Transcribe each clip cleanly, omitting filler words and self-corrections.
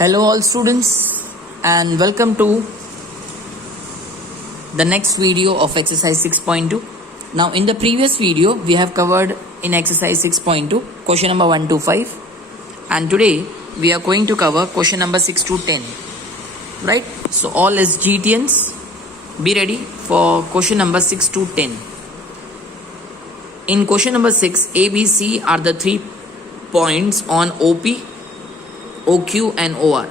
Hello all students and welcome to the next video of exercise 6.2. Now in the previous video we have covered in exercise 6.2 question number 1 to 5 and today we are going to cover question number 6 to 10. Right? So all SGTNs be ready for question number 6 to 10. In question number 6, A, B, C are the 3 points on OP, OQ and OR.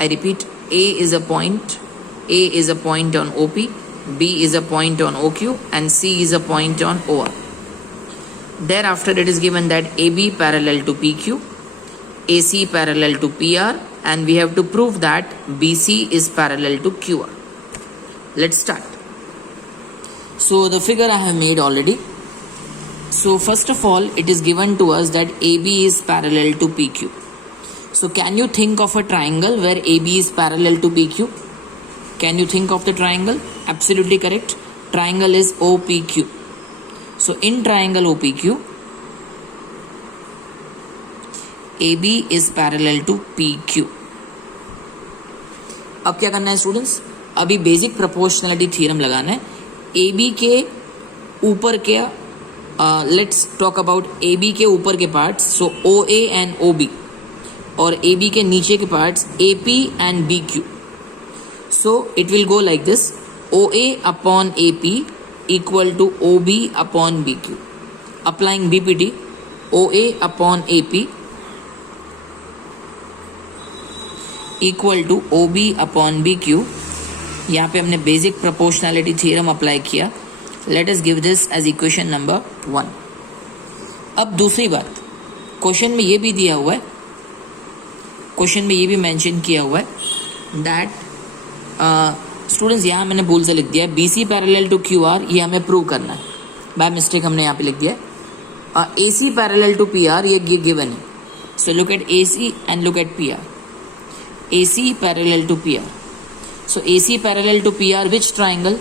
I repeat, A is a point on OP, B is a point on OQ and C is a point on OR. Thereafter it is given that AB parallel to PQ, AC parallel to PR and we have to prove that BC is parallel to QR. Let's start. So the figure I have made already. So first of all, it is given to us that AB is parallel to PQ. So can you think of a triangle where AB is parallel to PQ? Can you think of the triangle? Absolutely correct. Triangle is OPQ. So in triangle OPQ, AB is parallel to PQ. अब क्या करना है students? अभी basic proportionality theorem लगाना है. AB के ऊपर के लेट्स टॉक अबाउट AB के ऊपर के parts, so OA and OB, और AB के नीचे के parts AP and BQ. So it will go like this: OA upon AP equal to OB upon BQ. Applying BPT, OA upon AP equal to OB upon BQ. यहाँ पे हमने basic proportionality theorem apply किया. Let us give this as equation number 1. अब दूसरी बात, question में ये भी दिया हुआ है, क्वेश्चन में ये भी मेंशन किया हुआ है दैट स्टूडेंट्स, यहाँ मैंने भूल से लिख दिया है BC पैरेलल टू QR. ये हमें प्रूव करना है, बाय मिस्टेक हमने यहाँ पे लिख दिया है. AC पैरेलल टू PR ये गिवन है. So look at AC and look at PR. AC parallel to PR. So AC parallel to PR, which triangle?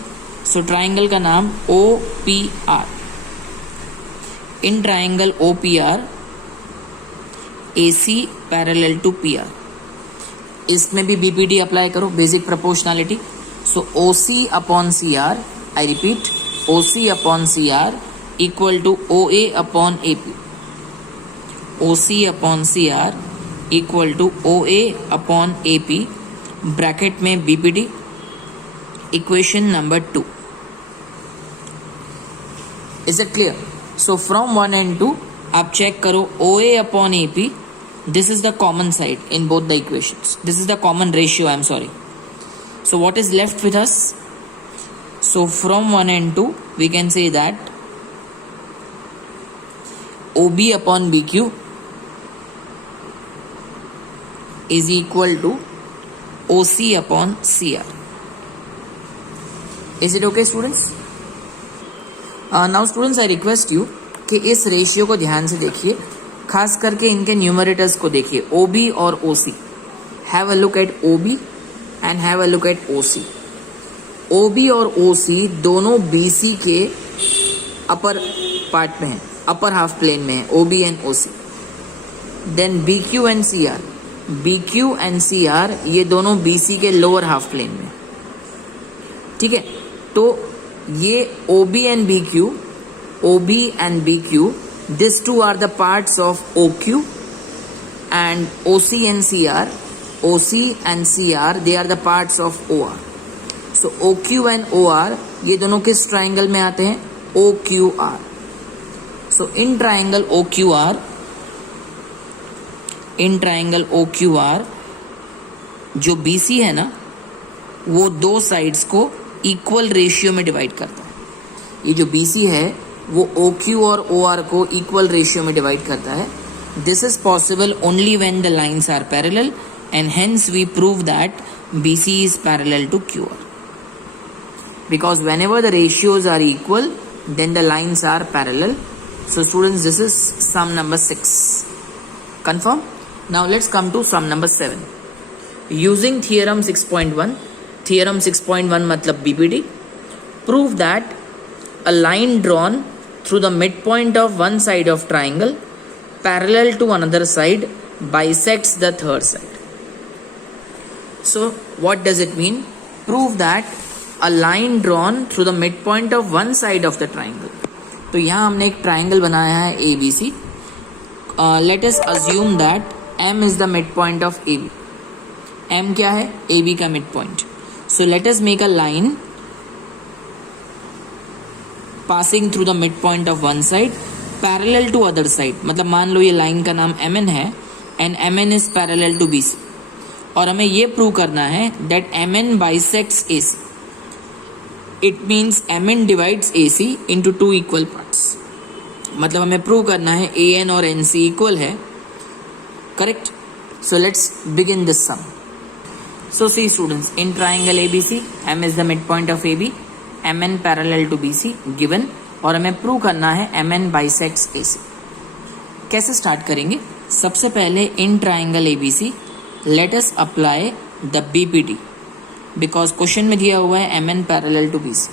So triangle का नाम OPR. In triangle OPR, AC parallel to PR. इसमें भी BPT apply करो, basic proportionality. So OC upon CR, I repeat, OC upon CR equal to OA upon AP. OC upon CR equal to OA upon AP. Bracket में BPT. Equation number 2. Is it clear? So from 1 and 2 आप check करो, OA upon AP, this is the common side in both the equations. This is the common ratio, I am sorry. So what is left with us? So from 1 and 2 we can say that OB upon BQ is equal to OC upon CR. Is it okay students? Now students I request you कि इस ratio को ध्यान से देखिए, खास करके इनके numerators को देखिए, OB और OC. Have a look at OB and have a look at OC. OB और OC दोनों BC के अपर पार्ट में हैं, अपर हाफ प्लेन में है, OB and OC. Then BQ and CR, BQ and CR ये दोनों BC के लोअर हाफ प्लेन में. ठीक है, तो ये OB and BQ, this two are the parts of OQ and OC and CR they are the parts of OR. So OQ and OR ये दोनों किस ट्राइंगल में आते हैं? OQR. So in triangle OQR जो BC है ना, वो दो साइड्स को इक्वल रेशियो में डिवाइड करता है. ये जो BC है वो OQ और OR को इक्वल रेशियो में डिवाइड करता है. This is possible only when the lines are parallel and hence we prove that BC is parallel to QR. Because whenever the ratios are equal then the lines are parallel. So students, this is sum number 6. Confirm? Now let's come to sum number 7. Using theorem 6.1, theorem 6.1 मतलब BPT, prove that a line drawn through the midpoint of one side of triangle parallel to another side bisects the third side. So what does it mean? Prove that a line drawn through the midpoint of one side of the triangle. तो यहाँ हमने एक triangle बनाया है ABC. Let us assume that M is the midpoint of AB. M क्या है? AB का midpoint. So let us make a line passing through the midpoint of one side parallel to other side. मतलब मान लो ये line का नाम MN है and MN is parallel to BC. और हमें ये प्रूव करना है that MN bisects AC. It means MN divides AC into two equal parts. मतलब हमें प्रूव करना है AN और NC इक्वल है. Correct? So let's begin this sum. So see students, in triangle ABC, M is the midpoint of AB, MN parallel to BC given, और हमें prove करना है MN bisects AC. कैसे start करेंगे? सबसे पहले in triangle ABC, let us apply the BPT, because question में दिया हुआ है MN parallel to BC.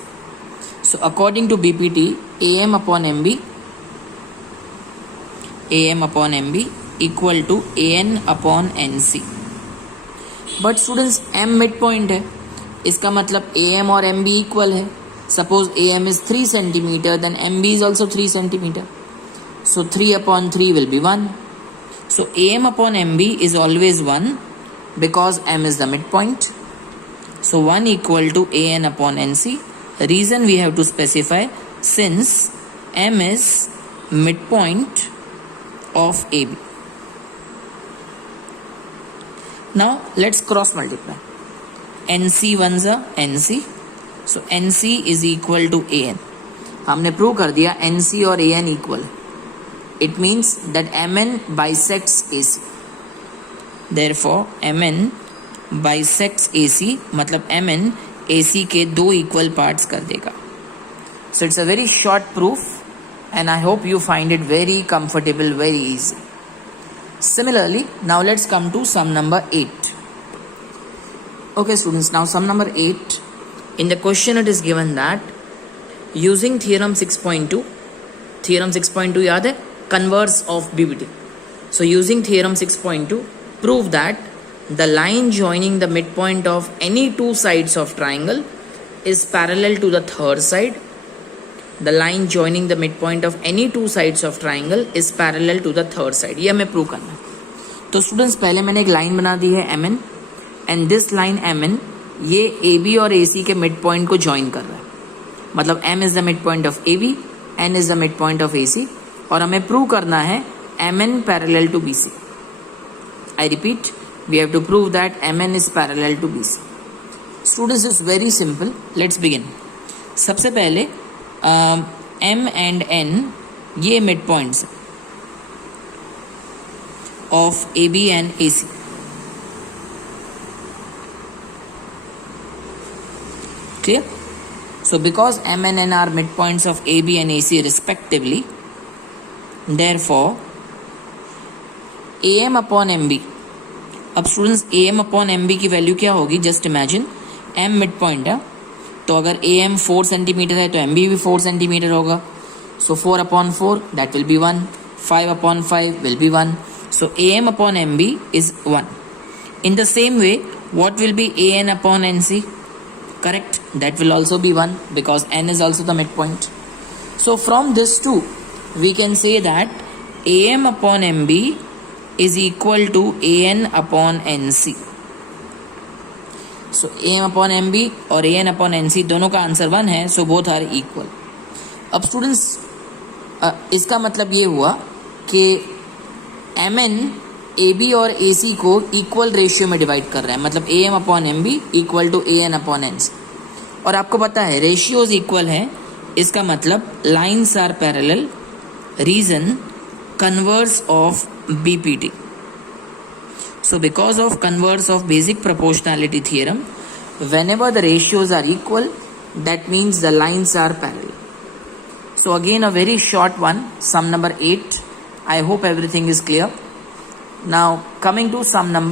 So according to BPT, AM upon MB equal to AN upon NC. But students M mid point है, इसका मतलब AM और MB equal है. Suppose AM is 3 centimetre, then MB is also 3 centimetre. So 3 upon 3 will be 1. So AM upon MB is always 1 because M is the mid point. So 1 equal to AN upon NC. Reason we have to specify since M is mid point of AB. Now let's cross multiply. NC ones are NC. So NC is equal to AN. हमने prove कर दिया NC और AN equal. It means that MN bisects AC. Therefore MN bisects AC मतलब MN AC के दो equal parts कर देगा. So it's a very short proof and I hope you find it very comfortable, very easy. Similarly, now let's come to sum number 8. Okay students, now sum number 8. In the question it is given that using theorem 6.2 याद है? Converse of BPT. So using theorem 6.2, prove that the line joining the midpoint of any two sides of triangle is parallel to the third side. The line joining the midpoint of any two sides of triangle is parallel to the third side. ये हमें prove करना है. तो students पहले मैंने एक line बना दी है MN and this line MN ये AB और AC के मिड पॉइंट को ज्वाइन कर रहा है. मतलब M is the mid point of AB, N is the mid point of AC, और हमें प्रूव करना है MN parallel to BC. I repeat, we have to prove that MN is parallel to BC. Students is very simple. Let's begin. सबसे पहले M and N ये mid points of AB and AC. Clear? So because M and N are midpoints of AB and AC respectively, therefore AM upon MB. अब students AM upon MB की value क्या होगी? Just imagine M mid point है, तो अगर AM 4 centimetre है तो MB भी 4 सेंटीमीटर होगा. सो 4 upon 4 that will be 1. 5 upon 5 will be 1. So AM upon MB is 1. In the same way, what will be AN upon NC? Correct? That will also be 1 because N is also the midpoint. So from this two, we can say that AM upon MB is equal to AN upon NC. So AM upon MB और AN upon NC दोनों का answer 1 है. So both are equal. अब students इसका मतलब ये हुआ कि MN AB और AC को इक्वल रेशियो में डिवाइड कर रहा है. मतलब AM upon MB equal to AN upon NC. और आपको पता है रेशियोज इक्वल है, इसका मतलब lines are parallel. Reason converse of BPT. So because of converse of basic proportionality theorem, whenever the ratios are equal, that means the lines are parallel. So again a very short one, sum number 8. I hope everything is clear. Now coming to sum number